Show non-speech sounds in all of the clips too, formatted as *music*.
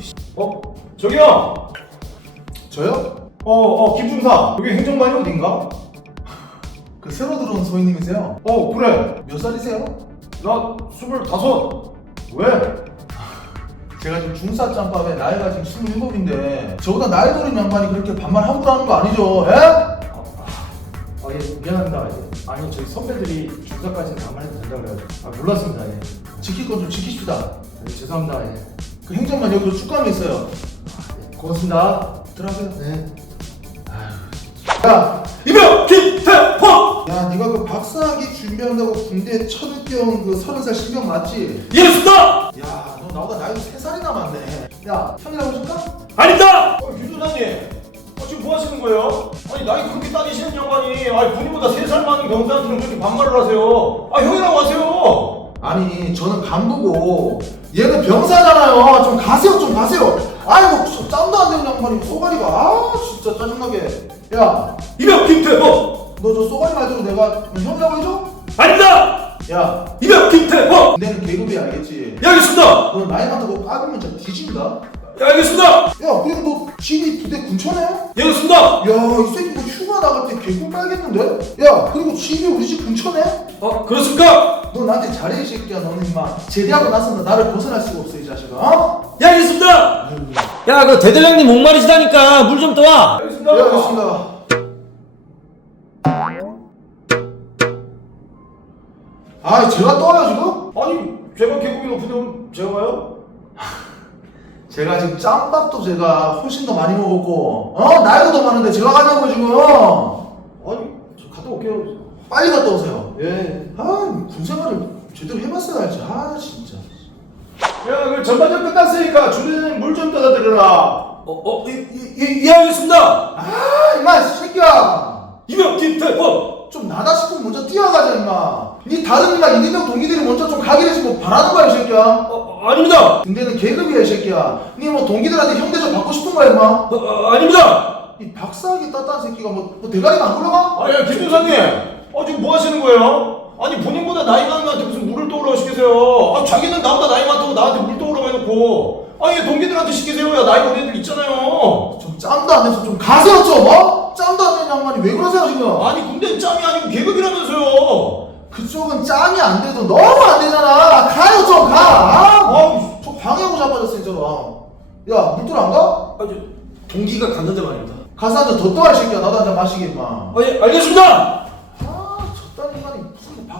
씨. 어? 저기요! 저요? 어, 어, 김중사. 여기 행정반이 어딘가? *laughs* 그 새로 들어온 소희님이세요? 어, 그래. 몇 살이세요? 나 스물다섯. 왜? *laughs* 제가 지금 중사 짬밥에 나이가 지금 27인데 저보다 나이 들은 양반이 그렇게 반말 함부로 하는 거 아니죠? 예? 아, 예, 미안합니다. 예. 아니, 저희 선배들이 중사까지는 가만해도 된다 그래가지고. 아, 몰랐습니다. 예. 지킬 건 좀 지키십시다. 예, 죄송합니다. 예. 그 행정관 여기로 축감이 있어요. 고맙습니다. 들어가세요. 네. 야, 이명 김태포! 야, 네가 그 박사학위 준비한다고 군대 쳐들겨온 그 서른 살 신병 맞지? 이해했습니다! 야, 너 나보다 나이가 세 살이나 많네. 야, 형이라고 해줄까? 아닙니다! 어, 윤 조사님. 어, 지금 뭐 하시는 거예요? 아니, 나이 그렇게 따지시는 양반이, 아니, 본인보다 세 살 많은 경사한테는 그렇게 반말을 하세요. 아, 형이라고 하세요! 아니, 저는 간부고 얘는 병사잖아요. 좀 가세요, 좀 가세요. 아이고, 저 짬도 안 되는 양반이 쏘가리가 아, 진짜 짜증나게. 야, 이명 김태포! 너저 쏘가리 말대로 내가 형이라고 해줘? 아닙니다! 야, 이명 김태포! 내는 계급이 알겠지? 예, 알겠습니다! 너 나이 많다고 까불면 진짜 뒤진다. 예, 알겠습니다! 야, 그리고 너 진이 부대 군처네? 예, 알겠습니다! 야, 이 새끼 뭐 휴가 나갈 때 개꿀 빨겠는데? 야, 그리고 집이 우리 집 근처네? 아, 그렇습니까? 너 나한테 잘해, 이 새끼야. 너는 임마. 제대하고 나서는 나를 벗어날 수가 없어, 이 자식아. 어? 예, 알겠습니다! 야, 그 대대장님 목마르시다니까 물 좀 떠와. 알겠습니다! 네, 알겠습니다. 아, 제가 떠요, 지금? 아니, 제가 계급이 높은데 제가 가요? *laughs* 제가 지금 짬밥도 제가 훨씬 더 많이 먹었고, 어? 나이가 더 많은데 제가 가냐고, 지금? 아니, 저 갔다 올게요. 빨리 갔다 오세요. 예. 아, 군생활을 제대로 해봤어야 알지. 아, 진짜. 야, 그 전반전 끝났으니까 주대장님 물 좀 떠다 드려라. 어, 어, 예, 예, 예, 알겠습니다. 아, 임마, 이 새끼야. 이명 김태포! 좀 나다 싶으면 먼저 뛰어가자, 임마. 니 다른 임마 이대명 동기들이 먼저 좀 가게 되지 뭐 바라는 거야, 이 새끼야. 어, 어, 아닙니다! 근데는 계급이야, 이 새끼야. 니 뭐 동기들한테 형대 좀 받고 싶은 거야, 임마. 어, 어, 아닙니다! 이 박사학위 땄다는 새끼가 뭐, 뭐 대가리가 안 굴러가? 아니, 김준사님! 어, 지금 뭐 하시는 거예요? 아니, 본인보다 나이 많은 나한테 무슨 물을 떠오르고 시키세요? 아, 자기는 나보다 나이 많다고 나한테 물 떠오르고 해놓고. 아니, 동기들한테 시키세요. 야, 나이 어린 애들 있잖아요. 좀 짬도 안 내서 좀 가세요, 좀, 어? 짬도 안 되는 양반이 왜 그러세요, 지금? 아니, 군대 짬이 아니고 계급이라면서요. 그쪽은 짬이 안 돼도 너무 안 되잖아. 가요, 좀 가. 아, 아우, 저 방해하고 자빠졌어, 진짜. 야, 물돌 안 가? 아, 저, 동기가 갔는데 말입니다. 가서 한잔 더 떠와, 이 새끼야. 나도 한 잔 마시게, 임마. 어, 예, 알겠습니다.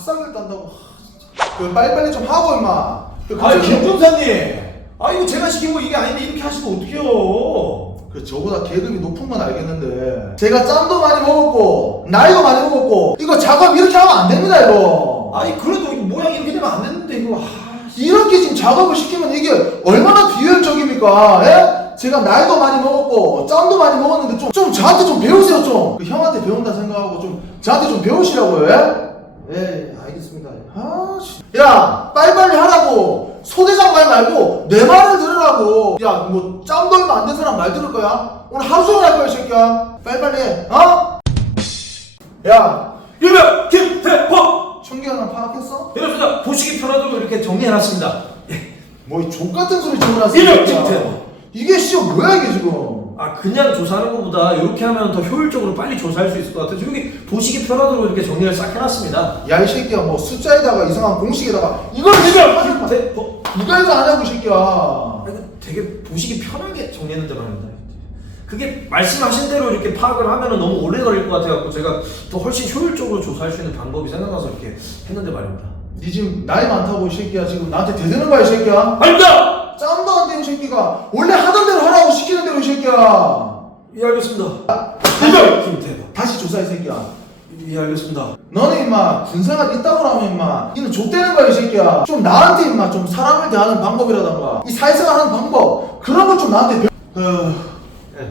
박사를 딴다고. 하, 진짜. 그 빨리빨리 좀 하고, 임마. 그 아니, 갑자기- 김준사님. 아, 이거 제가 시킨 거 이게 아닌데 이렇게 하시면 어떡해요? 그 저보다 계급이 높은 건 알겠는데 제가 짬도 많이 먹었고 나이도 많이 먹었고 이거 작업 이렇게 하면 안 됩니다 이거 아니, 그래도 모양이 이렇게 되면 안 되는데, 이거. 아, 이렇게 지금 작업을 시키면 이게 얼마나 비효율적입니까 예? 제가 나이도 많이 먹었고 짬도 많이 먹었는데 좀, 좀 저한테 좀 배우세요 좀그 형한테 배운다 생각하고 좀 저한테 좀 배우시라고요 예? 예, 알겠습니다. 아, 씨. 야, 빨리빨리 하라고. 소대장 말 말고 내 말을 들으라고. 야, 뭐 짬도 얼마 안된 사람 말 들을 거야? 오늘 하루 종일 할 거야, 이 새끼야. 빨리빨리 해. 어? 야, 유명 김태포. 총기하나 파악했어? 이렇습니다. 보시기 편하도록 이렇게 정리해놨습니다. 뭐, 이 족같은 소리 질문하세요. 이명 김태포. 이게 씨 뭐야, 이게 지금. 아, 그냥 조사하는 것보다 이렇게 하면 더 효율적으로 빨리 조사할 수 있을 것 같아서 여기 보시기 편하도록 이렇게 정리를 싹 해놨습니다. 야, 이 새끼야, 뭐 숫자에다가 이상한 공식에다가 이걸 유명 김태포. 누가 해서 안 하냐고, 이 새끼야. 아, 이거 되게 보시기 편하게 정리했는데 말입니다. 그게 말씀하신 대로 이렇게 파악을 하면 너무 오래 걸릴 것 같아갖고 제가 더 훨씬 효율적으로 조사할 수 있는 방법이 생각나서 이렇게 했는데 말입니다. 니 지금 나이 많다고, 이 새끼야. 지금 나한테 대드는 거야, 이 새끼야. 아닙니다! 짬도 안 되는 새끼가 원래 하던 대로 하라고 시키는 대로 이 새끼야 예, 알겠습니다. 유명 김태포. 다시 조사해 이 새끼야 예, 알겠습니다. 너는 임마 군생활 있다고 하면 임마 니는 족대는 거야 이 새끼야 좀 나한테 임마 좀 사람을 대하는 방법이라던가 이 사회생활 하는 방법 그런 걸 좀 나한테 배워 어...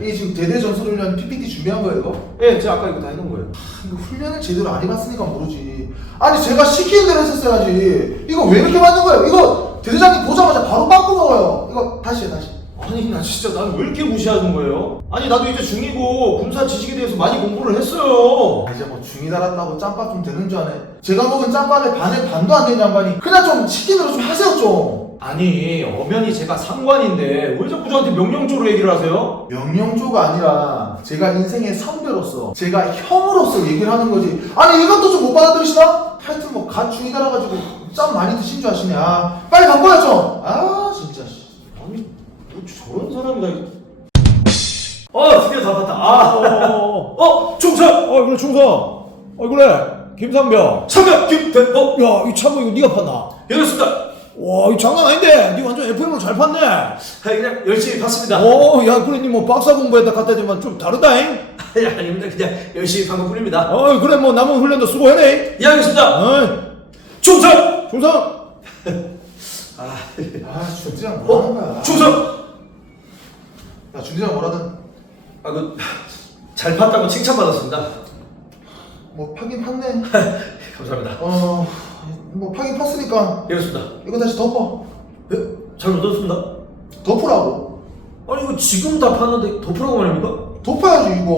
이 지금 대대전술훈련 PPT 준비한 거야 이거? 예, 제가 아까 이거 다 해놓은 거예요. 아, 이거 훈련을 제대로 안 해봤으니까 모르지 아니 제가 시키는 대로 했었어야지 이거 왜 이렇게 만든 거예요? 이거 대대장님 보자마자 바로 바꿔 먹어요 이거 다시 해 다시 아니, 나 진짜 난 왜 이렇게 무시하는 거예요? 아니, 나도 이제 중이고 군사 지식에 대해서 많이 공부를 했어요. 아, 이제 뭐 중이 달았다고 짬밥 좀 되는 줄 아네. 제가 먹은 짬밥의 반의 반도 안 되는 양반이 그냥 좀 대로 좀 하세요 좀. 아니 엄연히 제가 상관인데 왜 자꾸 저한테 명령조로 얘기를 하세요? 명령조가 아니라 제가 인생의 선배로서 제가 형으로서 얘기를 하는 거지 아니 이것도 좀 못 받아들이시나? 하여튼 뭐 갓 중이 달아가지고 짬 많이 드신 줄 아시네 아 빨리 바꿔야죠 아 진짜 씨. 아니 뭐 저런 사람이다 어 드디어 다 봤다 아 어, 어, 충성! 어 그래 충성 어 그래 김상병 참여 김대호! 야이 참고 이거 네가 팠나? 이렇습니다. 와, 이 장난 아닌데? 니 완전 FM으로 잘 팠네. 아, 그냥 열심히 봤습니다. 어, 야, 그래, 니뭐 박사 공부했다 갔다 지만 좀 다르다잉? 아니, 아닙니다. 그냥 열심히 한 것뿐입니다. 어, 그래, 뭐 남은 훈련도 수고해네. 예, 알겠습니다. 어, 충성! 충성! 아 준대장 뭐라는 거야 충성! 야 준대장 뭐라든 아, 그, 잘 팠다고 칭찬받았습니다. 뭐 파긴 팠네 *laughs* 감사합니다. 어뭐 파긴 팠으니까 이렇습니다. 이거 다시 덮어 예? 잘 못했습니다. 덮으라고 아니, 이거 지금 다 팠는데 덮으라고 말입니까? 덮어야지 이거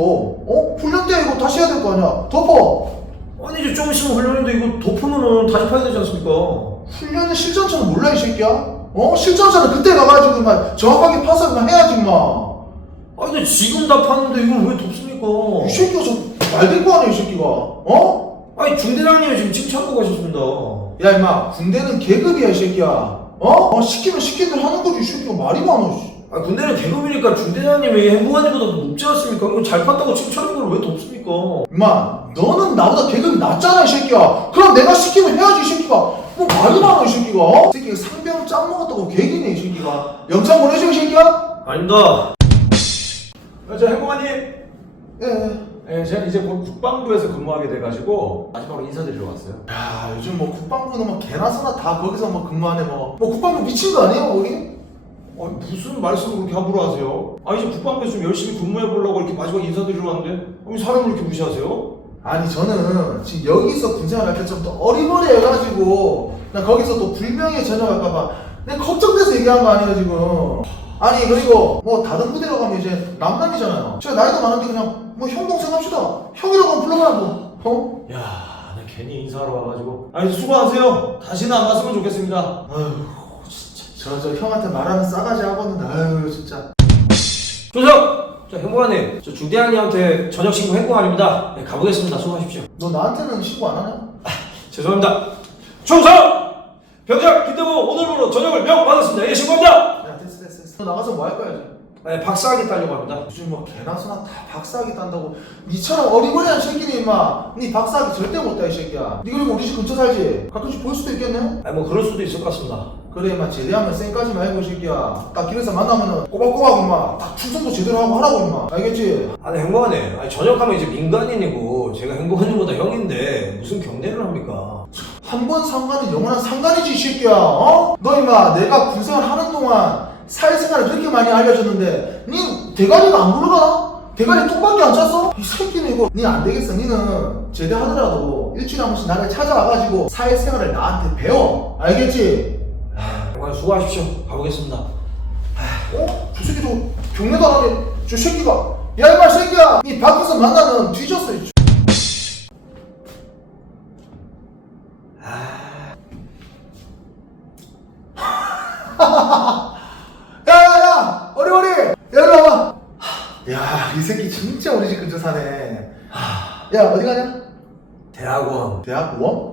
어? 훈련 때 이거 다시 해야 될 거 아니야 덮어 아니, 이제 좀 있으면 훈련인데 이거 덮으면은 다시 파야 되지 않습니까? 훈련은 실전처는 몰라 이 새끼야 어? 실전처는 그때 가가지고 막 정확하게 파서 그만 해야지 마 아니, 근데 지금 다 팠는데 이걸 왜 덮습니까? 이 새끼가 저말될거 아니야 이 새끼가 어? 아니, 중대장님이 지금 칭찬하고 가셨습니다. 야 임마 군대는 계급이야 이 새끼야 어? 어 시키면 대로 하는 거지 이 새끼가 말이 많아 씨. 아, 군대는 계급이니까 중대장님이 행보관님보다 높지 않습니까? 이거 잘 팠다고 칭찬하는 걸왜 덮습니까? 임마 너는 나보다 계급이 낮잖아 이 새끼야 그럼 내가 시키면 해야지 이 새끼가 뭐 말이 많아 이 새끼가 어? 이 새끼가 상병 짱 먹었다고 개기네 이 새끼가 영창 보내줘 이 새끼야 아닙니다. 어, 저 행복한님. 예. 예, 제가 이제 곧 국방부에서 근무하게 돼가지고 마지막으로 인사드리러 왔어요. 야 요즘 뭐 국방부 는 뭐 개나 소나 다 거기서 뭐 근무하네 뭐. 뭐 국방부 미친 거 아니에요 거기? 아니, 무슨 말씀을 그렇게 함부로 하세요? 아니, 이제 국방부에서 좀 열심히 근무해 보려고 이렇게 마지막 인사드리러 왔는데, 아니, 사람을 이렇게 무시하세요? 아니 저는 지금 여기서 군생활 할때 좀 더 어리버리해가지고 나 거기서 또 불명예 전역할까봐 내가 걱정돼서 얘기한 거 아니에요 지금 아니 그리고 뭐 다른 부대로 가면 이제 남남이잖아요 제가 나이도 많은데 그냥 뭐 형 동생 합시다 형이라고 하면 불러가라고 어? 야, 나 괜히 인사하러 와가지고. 아니, 수고하세요. 다시는 안 봤으면 좋겠습니다. 아휴 저저 형한테 말하는 싸가지 하고는 아유 진짜 조석! 자, 행보관님, 저 중대장님한테 저녁 신고 행보관입니다. 네, 가보겠습니다. 수고하십시오. 너 나한테는 신고 안 하냐? 죄송합니다. 충성! 병장 김대모 오늘부로 저녁을 명 받았습니다. 예, 신고합니다. 야 됐어 됐어 됐어 너 나가서 뭐 할 거야 이제 네, 박사학위 따려고 합니다. 요즘 뭐 개나 소나 다 박사학위 딴다고 니처럼 어리버리한 새끼는 임마 니 박사학위 절대 못 따 이 새끼야 니 그리고 우리 집 근처 살지? 가끔씩 볼 수도 있겠네? 아니, 뭐 그럴 수도 있을 것 같습니다. 그래 임마 제대하면 쌩까지 말고 이 새끼야 딱 길에서 만나면은 꼬박꼬박 임마 딱 충성도 제대로 하고 하라고 임마 알겠지? 아니, 행보관님, 아니, 전역하면 이제 민간인이고 제가 행보관님보다 형인데 무슨 경례를 합니까? 한 번 상관은 영원한 상관이지 이 새끼야 어? 너 임마 내가 군생활 하는 동안 사회생활을 그렇게 많이 알려줬는데 니 대가리가 안 굴러가나? 대가리 똥밖에 안 찼어? 이 새끼는 이거 니 안 되겠어 니는 제대하더라도 일주일에 한 번씩 나를 찾아와가지고 사회생활을 나한테 배워 알겠지? 행보관님 수고하십시오. 가보겠습니다. 어? 저 새끼 저 경례도 안 하네 저 새끼가 야 이말 새끼야 니 밖에서 만나면 뒤졌어 이 야야야 어리어리 야 일로 와봐 야이 새끼 진짜 우리 집 근처 사네 야 어디 가냐? 대학원. 대학원?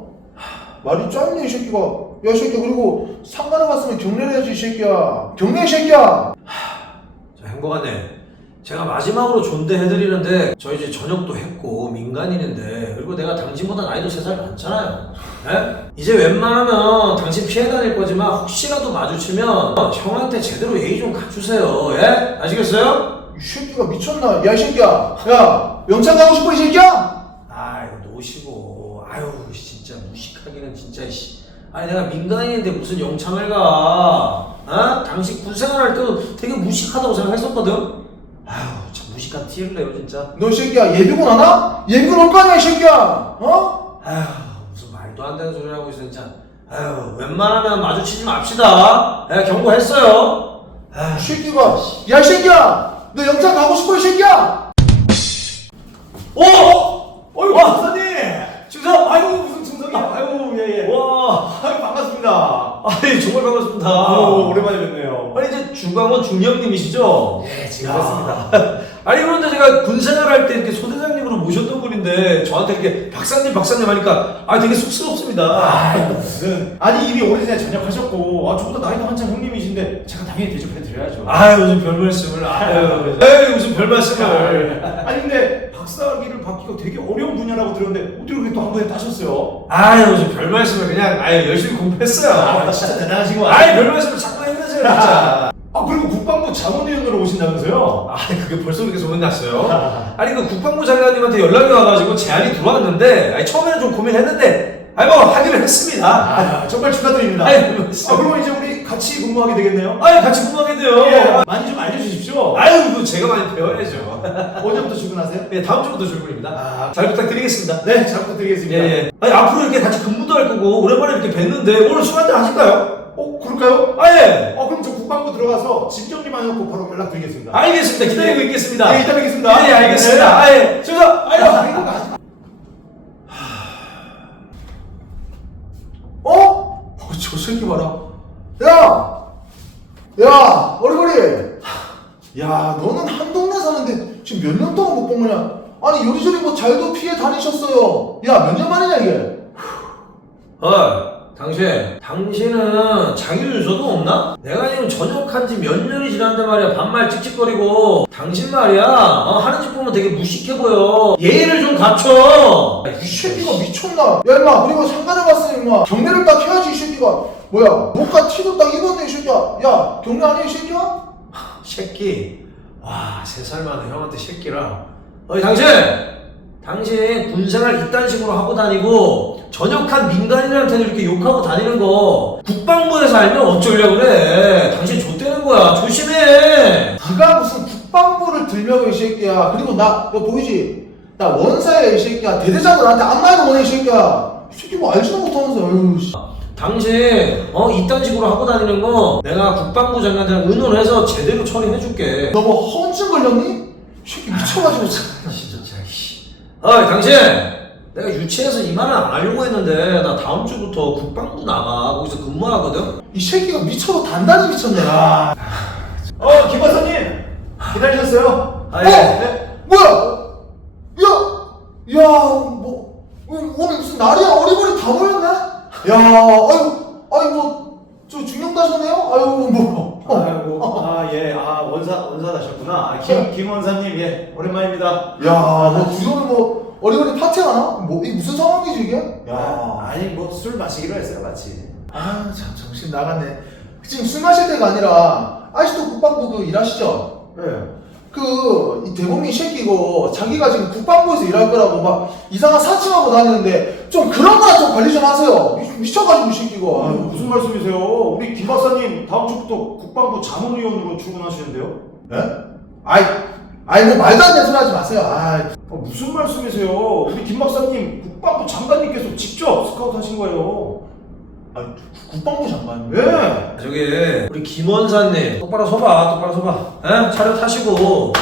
말이 짧네 이 새끼가 야 이 새끼 그리고 상관에 갔으면 경례를 해야지 이 새끼야 경례 이 새끼야 자, 행복하네. 제가 마지막으로 존대해드리는데 저 이제 전역도 했고 민간인인데 그리고 내가 당신보다 나이도 3살 많잖아요. 예? 이제 웬만하면 당신 피해 다닐 거지만 혹시라도 마주치면 형한테 제대로 예의 좀 갖추세요. 예? 아시겠어요? 이 새끼가 미쳤나? 야, 이 새끼야. 야, 영창 가고 싶어, 이 새끼야? 아 이거 노시고 아유 진짜 무식하기는 진짜 씨. 아니 내가 민간인인데 무슨 영창을 가? 어? 당신 군생활할 때도 되게 무식하다고 생각했었거든. 아유 참 무식한 티를 내요 진짜. 너 이 새끼야, 예비군 하나? 예비군 올거 아니야, 이 새끼야? 어? 아휴 무슨 말도 안 되는 소리 하고 있어 진짜 아휴 웬만하면 마주치지 맙시다 내가 경고했어요 이 아휴 새끼가. 야, 이 새끼야! 너 영창 가고 싶어, 이 새끼야? 어! 어이, 박사님! 충성! 아이고, 무슨 충성이야. 아이고, 예, 예. 와, 아유, 반갑습니다. 아니 정말 반갑습니다. 아유, 오랜만에 뵙네요. 아니 이제 중광원 중령님이시죠? 예, 지금 야. *laughs* 아니 그런데 제가 군생활 할 때 이렇게 소대장님으로 모셨던 분인데 저한테 이렇게 박사님 박사님 하니까 아 되게 쑥스럽습니다. 아유, 무슨. 아니, 이미 오래전에 전역하셨고, 아, 저보다 나이도 한참 형님이신데, 제가 당연히 대접해드려야죠. 아유 무슨 별 말씀을 아유 에이 무슨 별 말씀을 아니, 근데 박사학위를 받기가 되게 어려운 분야라고 들었는데, 어떻게 그렇게 또 한 번에 따셨어요? 아유 무슨 별 말씀을 그냥 아유 열심히 공부했어요. 아, 진짜 대단하신 거 아이 별 말씀을 자꾸 했는데요 진짜. 아, 그리고 국방부 자문위원으로 오신다면서요? 아 그게 벌써 그렇게 소문났어요? *laughs* 아니 그 국방부 장관님한테 연락이 와가지고 제안이 들어왔는데 아니 처음에는 좀 고민했는데 아니 뭐 하기로 했습니다. 아, 정말 축하드립니다. 아이, 아, 뭐, 그러면 이제 우리 같이 근무하게 되겠네요? 아니 같이 공부하게 돼요. 예, 많이 좀 알려주십시오. 아유 그 제가 많이 배워야죠. *laughs* 언제부터 출근하세요? 네 다음 주부터 출근입니다. 아, 잘 부탁드리겠습니다. 네, 잘 부탁드리겠습니다. 예, 예. 아니 앞으로 이렇게 같이 근무도 할 거고 오랜만에 이렇게 뵀는데 오늘 술 한잔 하실까요? 어, 그럴까요? 아 예. 어, 그럼 저 국방부 들어가서 짐 정리만 해놓고 바로 연락드리겠습니다. 알겠습니다. 기다리고 있겠습니다. 네, 이따 뵙겠습니다. 예, 예, 알겠습니다. 아 예. 저기서 아유. 어? 어, 저 새끼 봐라. 야! 야, 어리버리! 야, 너는 한 동네 사는데 지금 몇 년 동안 못 본 거냐? 아니, 요리조리 뭐 잘도 피해 다니셨어요. 야, 몇 년 만이냐, 이게? 어, 당신, 당신은 자기윤서도 없나? 내가 지금 전역한 지 몇 년이 지났는데 말이야 반말 찍찍거리고 당신 말이야 어, 하는 짓 보면 되게 무식해 보여 예의를 좀 갖춰 이 새끼가 미쳤나? 야, 임마, 그리고 상관을 봤으니, 임마. 경례를 딱 해야지, 이 새끼가. 뭐야, 목과 티도 딱 입었네, 이 새끼야. 야, 경례 아니야, 이 새끼야? 새끼 와 세살 만에 형한테 새끼라 어이 당신 당신 군생활 이딴 식으로 하고 다니고 전역한 민간인한테는 이렇게 욕하고 다니는 거 국방부에서 알면 어쩌려고 그래 당신 좆되는 거야 조심해 네가 무슨 국방부를 들며, 이 새끼야. 그리고 나, 너 보이지? 나 원사야, 이 새끼야. 대대장도 나한테 안마도 보내, 이 새끼야. 이 새끼 뭐 알지도 못하면서, 어휴, 씨. 당신 어 이딴 식으로 하고 다니는 거 내가 국방부 장관한테 의논해서 제대로 처리해줄게 너뭐 허언증 걸렸니? 이 새끼 미쳐가지고 참. 진짜 씨. 어이 당신 내가 유치해서 이 말은 안 하려고 했는데 나 다음 주부터 국방부 나가 거기서 근무하거든 이 새끼가 미쳐도 단단히 미쳤네. 아, 어, 김 박사님! 기다리셨어요? 아, 어? 예. 네. 뭐야? 야, 야, 뭐 어, 오늘 무슨 날이야? 어리버리 다 모였네. 야, 아유, 아유 뭐저 중형 다셨네요? 아유 뭐. 어. 아이고, 아, 예, 아, 원사, 원사 다셨구나. 아, 김, 김 원사님, 예, 오랜만입니다. 야, 뭐 구경은 뭐 어리버리 파티 하나? 뭐 이게 무슨 상황이지 이게? 야, 아니, 뭐 술 마시기로 했어요, 같이. 아, 참 정신 나갔네. 지금 술 마실 때가 아니라 아직도 국방부 그 일하시죠? 네. 그, 이 대범이 새끼고, 자기가 지금 국방부에서 일할 거라고 막 이상한 사칭하고 다니는데, 좀 그런 거나 좀 관리 좀 하세요. 미, 미쳐가지고, 이 새끼고. 아유, 무슨 말씀이세요? 우리 김 박사님 다음 주부터 국방부 자문위원으로 출근하시는데요? 예? 아이, 아이, 뭐 말도 안 되는 소리 하지 마세요. 아이. 아, 무슨 말씀이세요? 우리 김 박사님 국방부 장관님께서 직접 스카우트 하신 거예요. 아, 국방부 장관. 예. 저기 우리 김원사님 똑바로 서봐 똑바로 서봐 에? 차려 타시고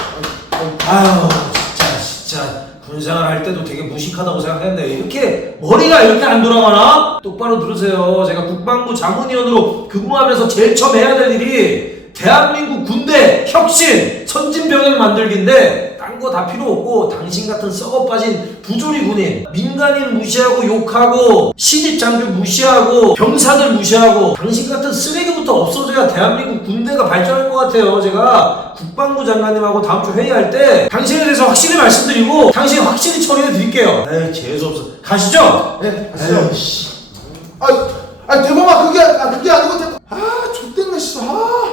아유 진짜 진짜 군생활 할 때도 되게 무식하다고 생각했는데 이렇게 머리가 이렇게 안 돌아가나? 똑바로 들으세요 제가 국방부 자문위원으로 근무하면서 제일 처음 해야 될 일이 대한민국 군대 혁신 선진병역 만들기인데 딴 거 다 필요 없고 당신 같은 썩어 빠진 부조리 군인 민간인 무시하고 욕하고 시집 장교 무시하고 병사들 무시하고 당신 같은 쓰레기부터 없어져야 대한민국 군대가 발전할 것 같아요. 제가 국방부 장관님하고 다음 주 회의할 때 당신에 대해서 확실히 말씀드리고 당신 확실히 처리해 드릴게요. 에이 재수없어. 가시죠. 네, 가시죠. 아, 아, 대범아, 그게, 아, 그게 아니고, 대... 아, 좆됐네, 씨. 아,